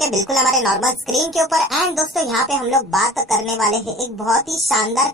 चुके हैं बिल्कुल हमारे नॉर्मल स्क्रीन के ऊपर। एंड दोस्तों यहाँ पे हम लोग बात करने वाले हैं एक बहुत ही शानदार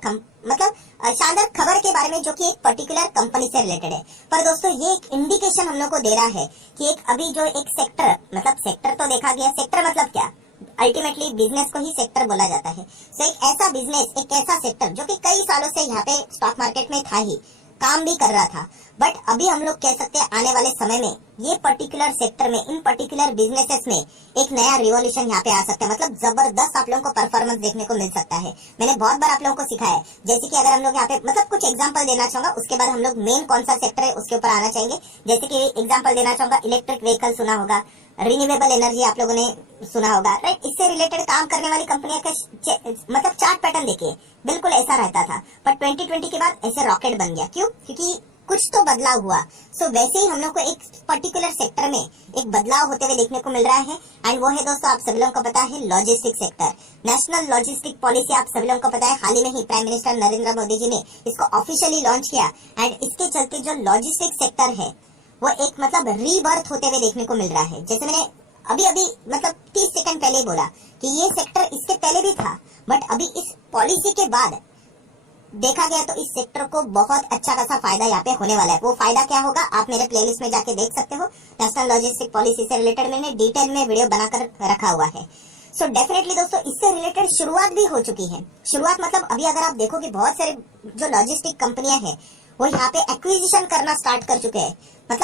शानदार खबर के बारे में, जो कि एक पर्टिकुलर कंपनी से रिलेटेड है। पर दोस्तों ये एक इंडिकेशन हम लोग को दे रहा है कि एक अभी जो एक सेक्टर तो देखा गया। सेक्टर मतलब क्या, अल्टीमेटली बिजनेस को ही सेक्टर बोला जाता है। सो एक ऐसा बिजनेस, एक ऐसा सेक्टर जो कि कई सालों से यहाँ पे स्टॉक मार्केट में था ही, काम भी कर रहा था, बट अभी हम लोग कह सकते हैं आने वाले समय में ये पर्टिकुलर सेक्टर में, इन पर्टिकुलर बिजनेसेस में एक नया रिवॉल्यूशन यहाँ पे आ सकता है। मतलब जबरदस्त आप लोगों को परफॉर्मेंस देखने को मिल सकता है। मैंने बहुत बार आप लोगों को सिखाया है, जैसे कि अगर हम लोग यहाँ पे कुछ एग्जांपल देना चाहूंगा, उसके बाद हम लोग मेन कौन सा सेक्टर है उसके ऊपर आना चाहेंगे। जैसे कि एग्जाम्पल देना चाहूंगा, इलेक्ट्रिक व्हीकल सुना होगा, रिन्यूएबल एनर्जी आप लोगों ने सुना होगा, राइट। इससे रिलेटेड काम करने वाली कंपनियों का चार्ट पैटर्न देखिए, बिल्कुल ऐसा रहता था, पर 2020 के बाद ऐसे रॉकेट बन गया। क्यों? क्योंकि कुछ तो बदलाव हुआ। सो वैसे ही हम लोग को एक पर्टिकुलर सेक्टर में एक बदलाव होते हुए देखने को मिल रहा है। एंड वो है दोस्तों, आप सभी लोगों को पता है, logistic sector. National logistic policy आप सभी लोगों को पता है, हाल ही में ही प्राइम मिनिस्टर नरेंद्र मोदी जी ने इसको ऑफिशियली लॉन्च किया। एंड इसके चलते जो लॉजिस्टिक सेक्टर है वो एक रीबर्थ होते हुए देखने को मिल रहा है। जैसे मैंने अभी 30 सेकंड पहले ही बोला कि ये सेक्टर इसके पहले भी था, बट अभी इस पॉलिसी के बाद देखा गया तो इस सेक्टर को बहुत अच्छा खासा फायदा यहाँ पे होने वाला है। वो फायदा क्या होगा आप मेरे प्लेलिस्ट में जाके देख सकते हो। नेशनल लॉजिस्टिक पॉलिसी से रिलेटेड मैंने डिटेल में वीडियो बनाकर रखा हुआ है। सो डेफिनेटली दोस्तों इससे रिलेटेड शुरुआत भी हो चुकी है। शुरुआत अभी अगर आप देखो कि बहुत सारे जो लॉजिस्टिक कंपनियां हैं वो यहाँ पे एक्विजिशन करना स्टार्ट कर चुके हैं।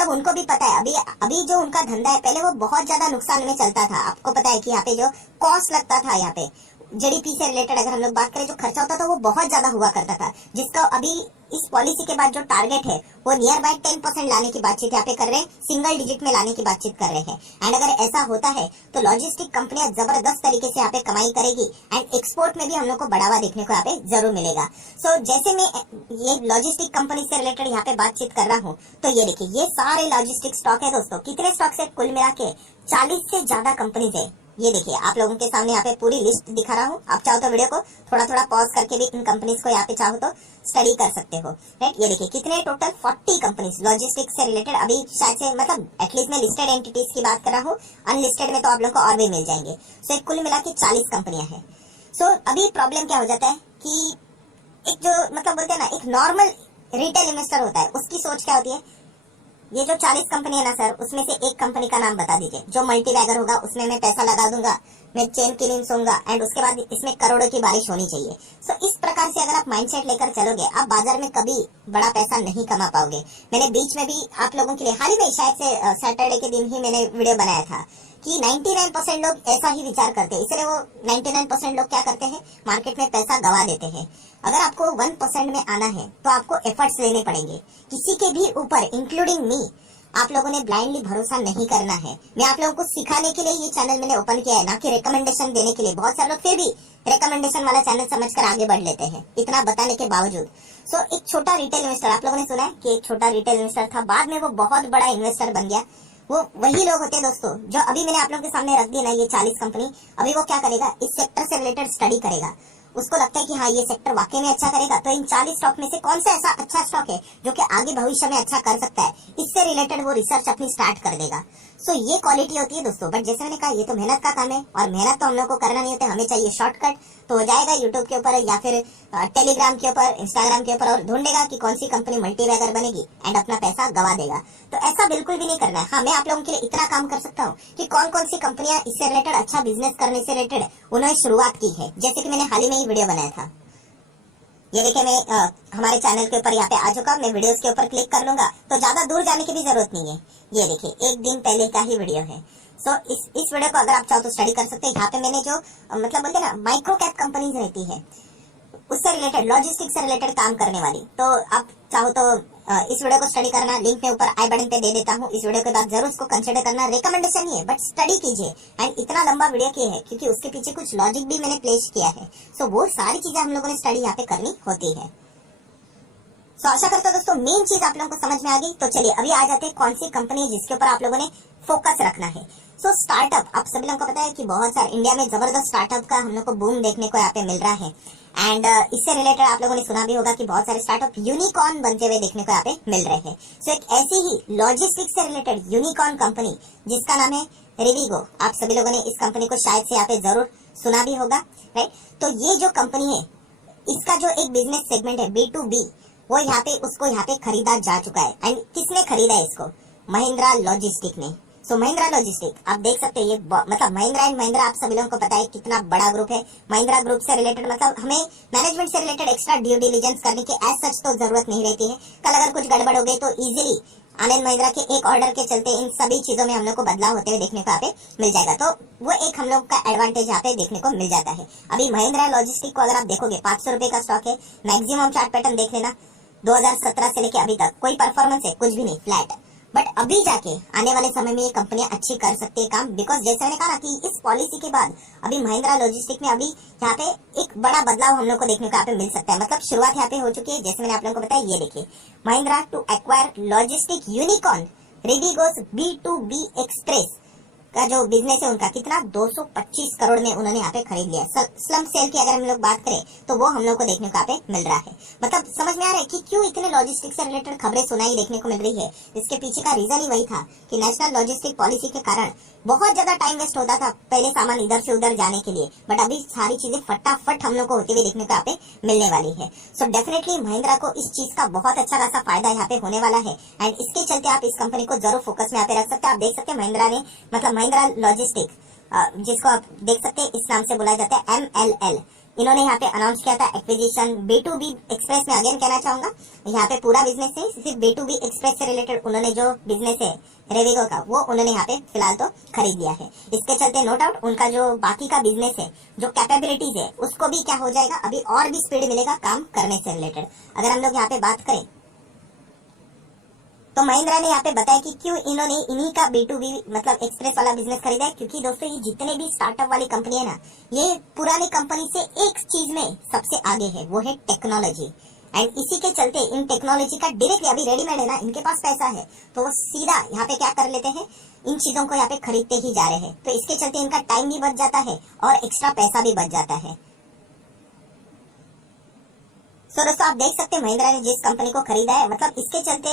उनको भी पता है अभी जो उनका धंधा है, पहले वो बहुत ज्यादा नुकसान में चलता था। आपको पता है कि यहाँ पे जो कॉस्ट लगता था, यहाँ पे जीडीपी से रिलेटेड अगर हम लोग बात करें, जो खर्चा होता था वो बहुत ज्यादा हुआ करता था, जिसका अभी इस पॉलिसी के बाद जो टारगेट है वो नियर बाय 10% लाने की बातचीत यहाँ पे कर रहे हैं, सिंगल डिजिट में लाने की बातचीत कर रहे हैं। एंड अगर ऐसा होता है तो लॉजिस्टिक कंपनियां जबरदस्त तरीके से यहाँ पे कमाई करेगी एंड एक्सपोर्ट में भी हम लोग को बढ़ावा देखने को यहाँ पे जरूर मिलेगा। सो जैसे मैं ये लॉजिस्टिक कंपनी से रिलेटेड यहाँ पे बातचीत कर रहा हूँ, तो ये देखिए ये सारे लॉजिस्टिक स्टॉक है दोस्तों। कितने स्टॉक्स है? कुल मिला के 40 से ज्यादा कंपनीज है। ये देखिए आप लोगों के सामने यहाँ पे पूरी लिस्ट दिखा रहा हूँ। आप चाहो तो वीडियो को थोड़ा थोड़ा पॉज करके भी इन कंपनीज को यहाँ पे चाहो तो स्टडी कर सकते हो, राइट। ये देखिए कितने टोटल 40 कंपनीज लॉजिस्टिक से रिलेटेड। अभी शायद से एटलीस्ट मैं लिस्टेड एंटिटीज की बात कर रहा हूँ, अनलिस्टेड में तो आप लोग को और भी मिल जाएंगे। सो कुल मिला के 40 कंपनियां हैं। सो अभी प्रॉब्लम क्या हो जाता है कि एक जो बोलते हैं ना, एक नॉर्मल रिटेल इन्वेस्टर होता है, उसकी सोच क्या होती है, ये जो 40 कंपनी है ना सर, उसमें से एक कंपनी का नाम बता दीजिए जो मल्टी बैगर होगा, उसमें मैं पैसा लगा दूंगा, मैं चेन की नींद सोऊंगा एंड उसके बाद इसमें करोड़ों की बारिश होनी चाहिए। सो इस प्रकार से अगर आप माइंडसेट लेकर चलोगे, आप बाजार में कभी बड़ा पैसा नहीं कमा पाओगे। मैंने बीच में भी आप लोगों के लिए हाल ही में शायद से सैटरडे के दिन ही मैंने वीडियो बनाया था कि 99% लोग ऐसा ही विचार करते हैं, इसलिए वो 99% लोग क्या करते हैं, मार्केट में पैसा गवा देते हैं। अगर आपको 1% में आना है तो आपको एफर्ट्स लेने पड़ेंगे, किसी के भी ऊपर इंक्लूडिंग मी। आप लोगों ने ब्लाइंडली भरोसा नहीं करना है। मैं आप लोगों को सिखाने के लिए ये चैनल मैंने ओपन किया है, ना कि रिकमेंडेशन देने के लिए। बहुत सारे लोग फिर भी रिकमेंडेशन वाला चैनल समझकर आगे बढ़ लेते हैं, इतना बताने के बावजूद। सो एक छोटा रिटेल इन्वेस्टर, आप लोगों ने सुना है कि एक छोटा रिटेल इन्वेस्टर था, बाद में वो बहुत बड़ा इन्वेस्टर बन गया। वो वही लोग होते हैं दोस्तों जो अभी मैंने आप लोगों के सामने रख दी ना, ये 40 कंपनी। अभी वो क्या करेगा, इस सेक्टर से रिलेटेड स्टडी करेगा। उसको लगता है कि हाँ ये सेक्टर वाकई में अच्छा करेगा, तो इन 40 स्टॉक में से कौन सा ऐसा अच्छा स्टॉक है जो कि आगे भविष्य में अच्छा कर सकता है, इससे रिलेटेड वो रिसर्च अपनी स्टार्ट कर देगा। सो ये क्वालिटी होती है दोस्तों। बट जैसे मैंने कहा, ये तो मेहनत का काम है, और मेहनत तो हम लोग को करना नहीं होता, हमें चाहिए शॉर्टकट। तो हो जाएगा यूट्यूब के ऊपर या फिर टेलीग्राम के ऊपर, इंस्टाग्राम के ऊपर, और ढूंढेगा कि कौन सी कंपनी मल्टी बैगर बनेगी एंड अपना पैसा गवा देगा। तो ऐसा बिल्कुल भी नहीं करना है। हाँ, मैं आप लोगों के लिए इतना काम कर सकता हूँ कि कौन कौन सी कंपनियां इससे रिलेटेड अच्छा बिजनेस करने से रिलेटेड उन्होंने शुरुआत की है। जैसे कि मैंने हाल ही में ही वीडियो बनाया था, ये देखिए मैं हमारे चैनल के ऊपर यहाँ पे आ चुका। मैं वीडियोस के ऊपर क्लिक कर लूंगा तो ज्यादा दूर जाने की भी जरूरत नहीं है। ये देखिए 1 दिन पहले का ही वीडियो है। सो इस वीडियो को अगर आप चाहो तो स्टडी कर सकते हैं। यहाँ पे मैंने जो बोलते हैं ना, माइक्रो कैप कंपनीज रहती है, उससे रिलेटेड, लॉजिस्टिक से रिलेटेड काम करने वाली, तो आप चाहो तो इस वीडियो को स्टडी करना। लिंक में ऊपर आई बटन पे दे देता हूँ। इस वीडियो के बाद जरूर इसको कंसिडर करना। रिकमेंडेशन ही है, बट स्टडी कीजिए। एंड इतना लंबा वीडियो क्यों है, क्योंकि उसके पीछे कुछ लॉजिक भी मैंने प्लेस किया है। सो वो सारी चीजें हम लोगों ने स्टडी यहाँ पे करनी होती है। सो आशा करता हूँ दोस्तों मेन चीज आप लोगों को समझ में आ गई। तो चलिए अभी आ जाते हैं कौन सी कंपनी है जिसके ऊपर आप लोगों ने फोकस रखना है। सो स्टार्टअप, आप सभी लोगों को पता है कि बहुत सारे इंडिया में जबरदस्त स्टार्टअप का हम लोग को बूम देखने को यहाँ पे मिल रहा है। एंड इससे रिलेटेड आप लोगों ने सुना भी होगा कि बहुत सारे स्टार्टअप यूनिकॉर्न बनते हुए देखने को यहाँ पे मिल रहे हैं। सो एक ऐसी ही लॉजिस्टिक्स से रिलेटेड यूनिकॉर्न कंपनी जिसका नाम है रिवीगो, आप सभी लोगों ने इस कंपनी को शायद से यहाँ पे जरूर सुना भी होगा, राइट। तो ये जो कंपनी है, इसका जो एक बिजनेस सेगमेंट है B2B, वो यहाँ पे उसको यहाँ पे खरीदा जा चुका है। एंड किसने खरीदा है इसको? महिंद्रा लॉजिस्टिक ने। सो महिंद्रा लॉजिस्टिक आप देख सकते हैं, ये मतलब महिंद्रा एंड महिंद्रा आप सभी लोगों को पता है कितना बड़ा ग्रुप है। महिंद्रा ग्रुप से रिलेटेड मतलब हमें मैनेजमेंट से रिलेटेड एक्स्ट्रा ड्यू डिलिजेंस करने की एज सच तो जरूरत नहीं रहती है। कल अगर कुछ गड़बड़ हो गई तो इजीली आनंद महिंद्रा के एक ऑर्डर के चलते इन सभी चीजों में हम लोग को बदलाव होते हुए देखने को यहाँ पे मिल जाएगा। तो वो एक हम लोग का एडवांटेज यहाँ पे देखने को मिल जाता है। अभी महिंद्रा लॉजिस्टिक को अगर आप देखोगे 500 रुपए का स्टॉक है, मैक्सिमम चार्ट पैटर्न देख लेना, 2017 से लेके अभी तक कोई परफॉर्मेंस है कुछ भी नहीं, फ्लैट। बट अभी जाके आने वाले समय में ये कंपनियां अच्छी कर सकती है काम, बिकॉज जैसे मैंने कहा ना कि इस पॉलिसी के बाद अभी महिंद्रा लॉजिस्टिक में अभी यहाँ पे एक बड़ा बदलाव हम लोग को देखने को यहाँ पे मिल सकता है। मतलब शुरुआत यहाँ पे हो चुकी है, जैसे मैंने आप लोगों को बताया। ये देखिए, Mahindra to acquire logistic unicorn Rivigo's B2B express का जो बिजनेस है उनका कितना 225 करोड़ में उन्होंने यहाँ पे खरीद लिया। स्लम सेल की अगर हम लोग बात करें तो वो हम लोग को देखने को यहाँ पे मिल रहा है। मतलब समझ में आ रहा है कि क्यों इतने लॉजिस्टिक से रिलेटेड खबरें सुनाई देखने को मिल रही है। इसके पीछे का रीजन ही वही था कि नेशनल लॉजिस्टिक पॉलिसी के कारण बहुत ज्यादा टाइम वेस्ट होता था पहले सामान इधर से उधर जाने के लिए, बट अभी सारी चीजें फटाफट हम लोग को होते हुए देखने को यहाँ पे मिलने वाली है। सो डेफिनेटली महिंद्रा को इस चीज का बहुत अच्छा खासा फायदा यहाँ पे होने वाला है। एंड इसके चलते आप इस कंपनी को जरूर फोकस में यहाँ पे रख सकते हैं। आप देख सकते हैं महिंद्रा ने, मतलब महिंद्रा लॉजिस्टिक जिसको आप देख सकते हैं इस नाम से बुलाया जाता है MLL, इन्होंने यहाँ पे अनाउंस किया था एक्विजिशन B2B एक्सप्रेस में। अगेन कहना चाहूंगा, यहाँ पे पूरा बिजनेस है, सिर्फ B2B एक्सप्रेस से रिलेटेड उन्होंने जो बिजनेस है रेविगो का, वो उन्होंने यहाँ पे फिलहाल तो खरीद लिया है। इसके चलते नो डाउट उनका जो बाकी का बिजनेस है, जो कैपेबिलिटीज है, उसको भी क्या हो जाएगा, अभी और भी स्पीड मिलेगा काम करने से रिलेटेड। अगर हम लोग यहाँ पे बात करें तो महिंद्रा ने यहाँ पे बताया कि क्यों इन्होंने इन्हीं का B2B मतलब एक्सप्रेस वाला बिजनेस खरीदा है। क्योंकि दोस्तों ये जितने भी स्टार्टअप वाली कंपनी है ना, ये पुरानी कंपनी से एक चीज में सबसे आगे है, वो है टेक्नोलॉजी। एंड इसी के चलते इन टेक्नोलॉजी का डायरेक्टली अभी रेडीमेड है ना, इनके पास पैसा है तो वो सीधा यहाँ पे क्या कर लेते हैं, इन चीजों को यहाँ पे खरीदते ही जा रहे हैं। तो इसके चलते इनका टाइम भी बच जाता है और एक्स्ट्रा पैसा भी बच जाता है। सो दोस्तों आप देख सकते हैं महिंद्रा ने जिस कंपनी को खरीदा है, मतलब इसके चलते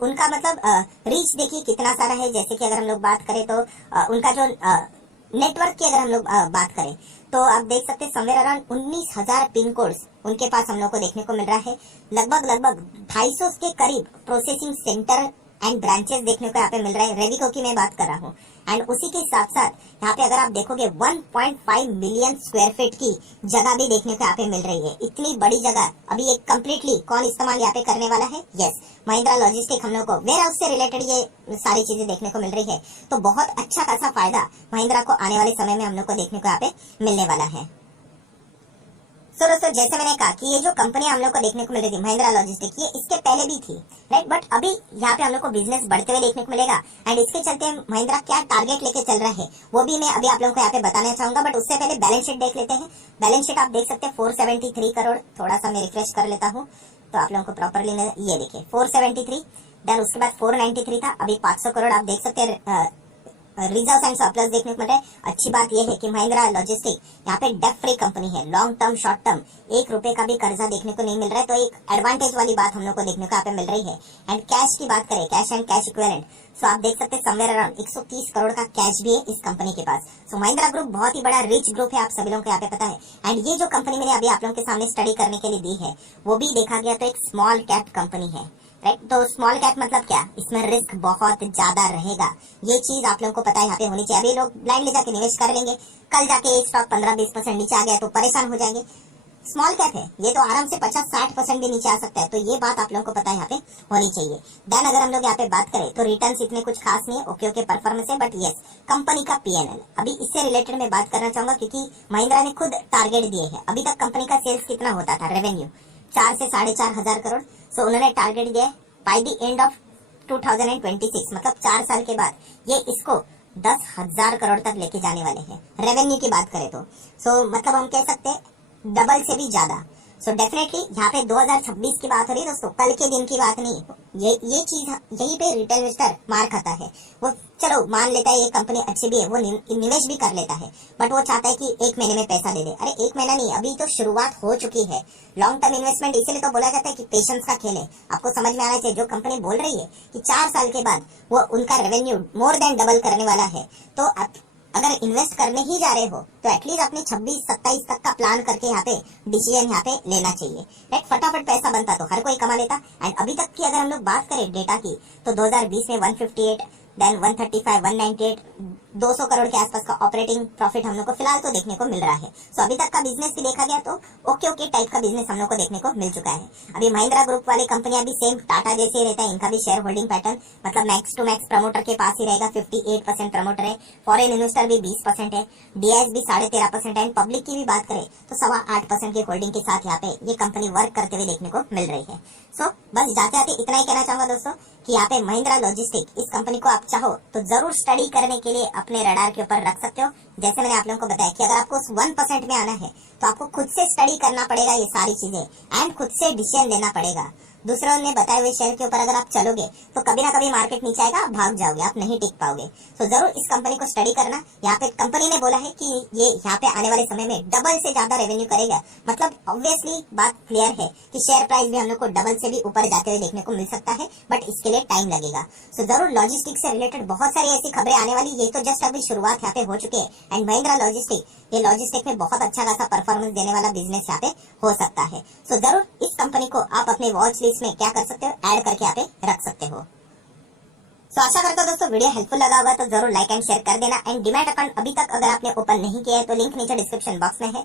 उनका मतलब रीच देखिए कितना सारा है। जैसे कि अगर हम लोग बात करें तो उनका जो नेटवर्क की अगर हम लोग बात करें तो आप देख सकते हैं समवेयर अराउंड 19,000 पिन कोड्स उनके पास हम लोग को देखने को मिल रहा है। लगभग 250 के करीब प्रोसेसिंग सेंटर एंड ब्रांचेस देखने को यहाँ पे मिल रहा है। रेविको की मैं बात कर रहा हूँ। एंड उसी के साथ साथ यहाँ पे अगर आप देखोगे 1.5 मिलियन स्क्वायर फीट की जगह भी देखने को यहाँ पे मिल रही है। इतनी बड़ी जगह अभी एक कम्प्लीटली कौन इस्तेमाल यहाँ पे करने वाला है? यस, महिंद्रा लॉजिस्टिक हम लोग को वेयर हाउस से रिलेटेड ये सारी चीजें देखने को मिल रही है। तो बहुत अच्छा खासा फायदा महिंद्रा को आने वाले समय में हम लोग को देखने को यहाँ पे मिलने वाला है। सो दोस्तों जैसे मैंने कहा कि ये जो कंपनी हम लोग को देखने को मिल रही थी महिंद्रा लॉजिस्टिक, ये इसके पहले भी थी, राइट। बट अभी यहाँ पे हम लोग को बिजनेस बढ़ते हुए देखने को मिलेगा। एंड इसके चलते महिंद्रा क्या टारगेट लेके चल रहा है वो भी मैं अभी आप लोगों को यहाँ पे बताना चाहूंगा। बट उससे पहले बैलेंस शीट देख लेते हैं। बैलेंस शीट आप देख सकते हैं 473 करोड़। थोड़ा सा मैं रिफ्रेश कर लेता हूँ तो आप लोगों को प्रॉपरली ये देखिए 473, देन उसके बाद 493 था, अभी 500 करोड़ आप देख सकते हैं रिजर्व एंड सरप्लस देखने को मिल रहा है। अच्छी बात यह है कि महिंद्रा लॉजिस्टिक यहाँ पे डेट फ्री कंपनी है। लॉन्ग टर्म शॉर्ट टर्म 1 रुपए का भी कर्जा देखने को नहीं मिल रहा है, तो एक एडवांटेज वाली बात हम लोग को देखने को यहाँ पे मिल रही है। एंड कैश की बात करें, कैश एंड कैश इक्विवेलेंट, सो आप देख सकते हैं समवेयर अराउंड 130 करोड़ का कैश भी है इस कंपनी के पास। सो महिंद्रा ग्रुप बहुत ही बड़ा रिच ग्रुप है, आप सभी लोगों को यहाँ पे पता है। एंड ये जो कंपनी मैंने अभी आप लोगों के सामने स्टडी करने के लिए दी है, वो भी देखा गया तो एक स्मॉल कैप कंपनी है, राइट। तो स्मॉल कैप मतलब क्या, इसमें रिस्क बहुत ज्यादा रहेगा। ये चीज आप लोगों को पता है यहाँ पे होनी चाहिए। अभी लोग ब्लाइंडली जाके निवेश कर लेंगे, कल जाके एक स्टॉक 15-20% नीचे आ गया तो परेशान हो जाएंगे। स्मॉल कैप है, ये तो आराम से 50-60% भी नीचे आ सकता है। तो ये बात आप लोगों को पता है यहाँ पे होनी चाहिए। देन अगर हम लोग यहाँ पे बात करें तो रिटर्न्स इतने कुछ खास नहीं है, ओके परफॉर्मेंस है। बट यस, कंपनी का PNL अभी इससे रिलेटेड मैं बात करना चाहूंगा, क्योंकि महिंद्रा ने खुद टारगेट दिए है। अभी तक कंपनी का सेल्स कितना होता था, रेवेन्यू 4 से 4.5 हजार करोड़। सो उन्होंने टारगेट दिया बाय द एंड ऑफ 2026, मतलब 4 साल के बाद ये इसको 10,000 करोड़ तक लेके जाने वाले हैं। रेवेन्यू की बात करें तो सो मतलब हम कह सकते हैं डबल से भी ज्यादा। सो डेफिनेटली यहाँ पे 2026 की बात हो रही है दोस्तों, कल के दिन की बात नहीं। ये चीज यही पे रिटेल इन्वेस्टर मार खाता है। वो चलो मान लेता है ये कंपनी अच्छी भी है, वो निवेश भी कर लेता है, बट वो चाहता है कि 1 महीने में पैसा दे दे। अरे 1 महीना नहीं, अभी तो शुरुआत हो चुकी है। लॉन्ग टर्म इन्वेस्टमेंट इसीलिए तो बोला जाता है कि पेशेंस का खेल है। आपको समझ में आना चाहिए, जो कंपनी बोल रही है कि 4 साल के बाद वो उनका रेवेन्यू मोर देन डबल करने वाला है, तो अगर इन्वेस्ट करने ही जा रहे हो तो एटलीस्ट अपने 26-27 तक का प्लान करके यहाँ पे डिसीजन यहाँ पे लेना चाहिए। राइट, फटाफट पैसा बनता तो हर कोई कमा लेता। एंड अभी तक की अगर हम लोग बात करें डेटा की, तो 2020 में 158, देन 135, 198, 200 करोड़ के आसपास का ऑपरेटिंग प्रॉफिट हम लोग को फिलहाल तो देखने को मिल रहा है। सो अभी तक का बिजनेस भी देखा गया तो ओके टाइप का बिजनेस हम लोग को देखने को मिल चुका है। अभी महिंद्रा ग्रुप वाली कंपनियां भी सेम टाटा जैसे ही रहता है, इनका भी शेयर होल्डिंग पैटर्न मतलब मैक्स टू मैक्स प्रमोटर के पास ही रहेगा। 58% प्रमोटर है, फॉरेन इन्वेस्टर भी 20% है, डीआईएस भी 13.5% है, एंड पब्लिक की भी बात करें तो 8.25% की होल्डिंग के साथ यहाँ पे ये कंपनी वर्क करते हुए देखने को मिल रही है। सो बस जाते आते इतना ही कहना चाहूंगा दोस्तों कि यहाँ पे महिंद्रा लॉजिस्टिक इस कंपनी को आप चाहो तो जरूर स्टडी करने के लिए अपने रडार के ऊपर रख सकते हो। जैसे मैंने आप लोगों को बताया कि अगर आपको उस 1% में आना है तो आपको खुद से स्टडी करना पड़ेगा ये सारी चीजें, एंड खुद से डिसीजन लेना पड़ेगा। दूसरों ने बताए हुए शेयर के ऊपर अगर आप चलोगे तो कभी ना कभी मार्केट नीचे आएगा, आप भाग जाओगे, आप नहीं टिक पाओगे। तो जरूर इस कंपनी को स्टडी करना। यहाँ पे कंपनी ने बोला है कि ये यहाँ पे आने वाले समय में डबल से ज्यादा रेवेन्यू करेगा, मतलब ऑब्वियसली बात क्लियर है कि शेयर प्राइस भी हम लोग को डबल से भी ऊपर जाते हुए देखने को मिल सकता है, बट इसके लिए टाइम लगेगा। सो जरूर लॉजिस्टिक से रिलेटेड बहुत सारी ऐसी खबरें आने वाली, ये तो जस्ट अभी शुरुआत यहाँ पे हो चुकी है। एंड महिंद्रा लॉजिस्टिक, ये लॉजिस्टिक में बहुत अच्छा खासा परफॉर्मेंस देने वाला बिजनेस यहाँ पे हो सकता है। सो जरूर इस कंपनी को आप अपने वॉच लिस्ट में क्या कर सकते हो, ऐड करके यहाँ पे रख सकते हो। सो आशा करता हूं दोस्तों वीडियो हेल्पफुल लगा होगा, तो जरूर लाइक एंड शेयर कर देना। एंड डीमैट अकाउंट अभी तक अगर आपने ओपन नहीं किया है तो लिंक नीचे डिस्क्रिप्शन बॉक्स में है,